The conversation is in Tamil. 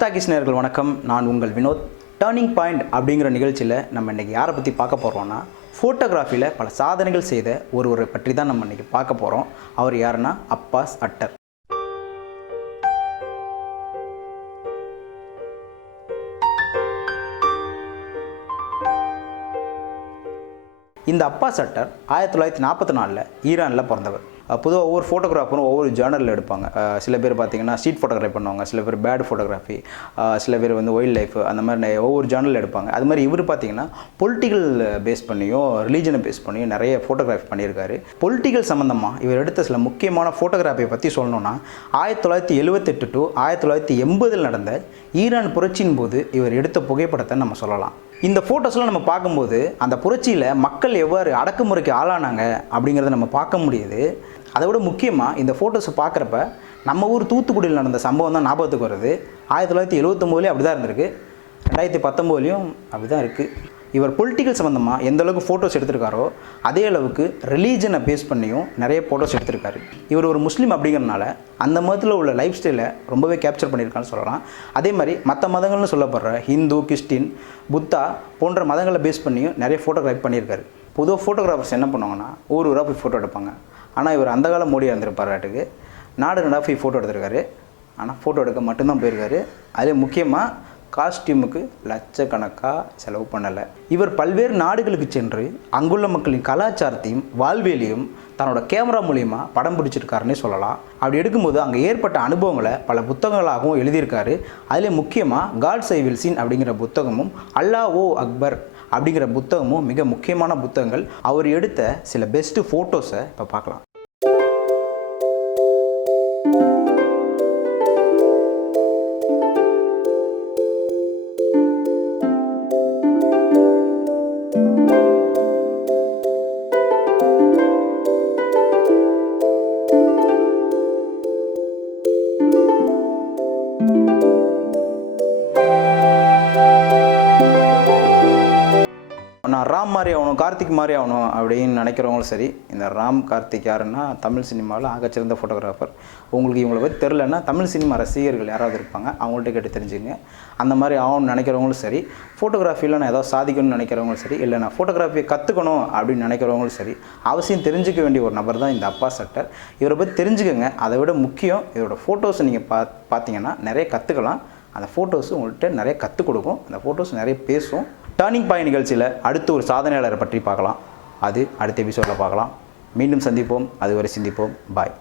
டாக்கிஸ் நேயர்கள் வணக்கம். நான் உங்கள் வினோத். டேர்னிங் பாயிண்ட் அப்படிங்கிற நிகழ்ச்சியில் நம்ம இன்றைக்கி யாரை பற்றி பார்க்க போகிறோன்னா ஃபோட்டோகிராஃபியில் பல சாதனைகள் செய்த ஒருவரை பற்றி தான் நம்ம இன்றைக்கி பார்க்க போகிறோம் அவர் யாருன்னா அப்பாஸ் அட்டர். இந்த அப்பாஸ் அட்டர் ஆயிரத்தி தொள்ளாயிரத்தி நாற்பத்தி நாலில் ஈரானில் பிறந்தவர். பொதுவாக ஒவ்வொரு ஃபோட்டோகிராஃபரும் ஒவ்வொரு ஜேர்னலில் எடுப்பாங்க. சில பேர் பார்த்தீங்கன்னா ஸ்ட்ரீட் ஃபோட்டோகிராஃபி பண்ணுவாங்க சில பேர் பேட் ஃபோட்டோகிராஃபி சில பேர் வந்து ஒயில்ட் லைஃப் அந்த மாதிரி ஒவ்வொரு ஜேர்னலில் எடுப்பாங்க. அது மாதிரி இவர் பார்த்தீங்கன்னா பொலிட்டிக்கல் பேஸ் பண்ணியும் ரிலீஜனை பேஸ் பண்ணியும் நிறைய ஃபோட்டோகிராஃபி பண்ணியிருக்காரு. பொலிட்டிக்கல் சம்மந்தமாக இவர் எடுத்த சில முக்கியமான ஃபோட்டோகிராஃபியை பற்றி சொல்லணும்னா ஆயிரத்தி தொள்ளாயிரத்தி எழுபத்தெட்டு டு ஆயிரத்தி தொள்ளாயிரத்தி எண்பதில் நடந்த ஈரான் புரட்சியின் போது இவர் எடுத்த புகைப்படத்தை நம்ம சொல்லலாம். இந்த ஃபோட்டோஸ்லாம் நம்ம பார்க்கும்போது அந்த புரட்சியில் மக்கள் எவ்வாறு அடக்குமுறைக்கு ஆளானாங்க அப்படிங்கிறத நம்ம பார்க்க முடியுது. அதை விட முக்கியமாக இந்த ஃபோட்டோஸை பார்க்குறப்ப நம்ம ஊர் தூத்துக்குடியில் நடந்த சம்பவம் தான் ஞாபகத்துக்கு வருது. ஆயிரத்தி தொள்ளாயிரத்தி எழுபத்தொம்போதுலேயும் அப்படி தான் இருந்திருக்கு. ரெண்டாயிரத்தி பத்தொம்போதுலேயும் அப்படி தான் இருக்குது இவர் பொலிட்டிக்கல் சம்மந்தமாக எந்த அளவுக்கு ஃபோட்டோஸ் எடுத்திருக்காரோ அதே அளவுக்கு ரிலீஜனை பேஸ் பண்ணியும் நிறைய ஃபோட்டோஸ் எடுத்திருக்காரு. இவர் ஒரு முஸ்லீம் அப்படிங்கிறனால அந்த மதத்தில் உள்ள லைஃப் ஸ்டைலை ரொம்பவே கேப்சர் பண்ணியிருக்கான்னு சொல்லலாம். அதே மாதிரி மற்ற மதங்கள்னு சொல்லப்படுற ஹிந்து கிறிஸ்டின் புத்தா போன்ற மதங்களை பேஸ் பண்ணியும் நிறைய ஃபோட்டோகிராஃபி பண்ணியிருக்காரு. பொதுவாக ஃபோட்டோகிராஃபர்ஸ் என்ன பண்ணுவாங்கன்னா ஊர் ஊராக போய் ஃபோட்டோ எடுப்பாங்க. ஆனால் இவர் அந்த கால மோடியாக இருந்திருப்பாராட்டுக்கு நாடு நாடாக போய் ஃபோட்டோ எடுத்திருக்காரு. ஆனால் ஃபோட்டோ எடுக்க மட்டும்தான் போயிருக்காரு. அதே முக்கியமாக காஸ்டியூமுக்கு லட்சக்கணக்காக செலவு பண்ணலை. இவர் பல்வேறு நாடுகளுக்கு சென்று அங்குள்ள மக்களின் கலாச்சாரத்தையும் வாழ்வியலையும் தன்னோட கேமரா மூலியமாக படம் பிடிச்சிருக்காருன்னே சொல்லலாம். அப்படி எடுக்கும்போது அங்கே ஏற்பட்ட அனுபவங்களை பல புத்தகங்களாகவும் எழுதியிருக்காரு. அதில் முக்கியமாக காட்ஸ் ஐ வில் சீன் அப்படிங்கிற புத்தகமும் அல்லா ஓ அக்பர் அப்படிங்கிற புத்தகமும் மிக முக்கியமான புத்தகங்கள். அவர் எடுத்த சில பெஸ்ட்டு ஃபோட்டோஸை இப்போ பார்க்கலாம். ராம் மாதிரி ஆகணும் கார்த்திக் மாதிரி ஆகணும் அப்படின்னு நினைக்கிறவங்களும் சரி இந்த ராம் கார்த்திக் யாருன்னா தமிழ் சினிமாவில் ஆகச்சிறந்த ஃபோட்டோகிராஃபர் உங்களுக்கு இவங்களை பற்றி தெரிலன்னா தமிழ் சினிமா ரசிகர்கள் யாராவது இருப்பாங்க அவங்கள்ட்ட கேட்டு தெரிஞ்சுங்க அந்த மாதிரி ஆகணும்னு நினைக்கிறவங்களும் சரி ஃபோட்டோகிராஃபியில் நான் ஏதாவது சாதிக்கணும்னு நினைக்கிறவங்களும் சரி இல்லை நான் ஃபோட்டோகிராஃபியை கற்றுக்கணும் அப்படின்னு நினைக்கிறவங்களும் சரி அவசியம் தெரிஞ்சுக்க வேண்டிய ஒரு நபர் தான் இந்த அப்பா சட்டர். இவரை பற்றி தெரிஞ்சுக்கோங்க. அதை விட முக்கியம் இதோட ஃபோட்டோஸை நீங்கள் பா பார்த்தீங்கன்னா நிறைய கற்றுக்கலாம் அந்த ஃபோட்டோஸ் உங்கள்கிட்ட நிறைய கற்றுக் கொடுக்கும். அந்த ஃபோட்டோஸ் நிறைய பேசும். டேர்னிங் பாயிண்ட் நிகழ்ச்சியில் அடுத்து ஒரு சாதனையாளரை பற்றி பார்க்கலாம். அது அடுத்த எபிசோடில் பார்க்கலாம். மீண்டும் சந்திப்போம். அதுவரை சிந்திப்போம். பாய்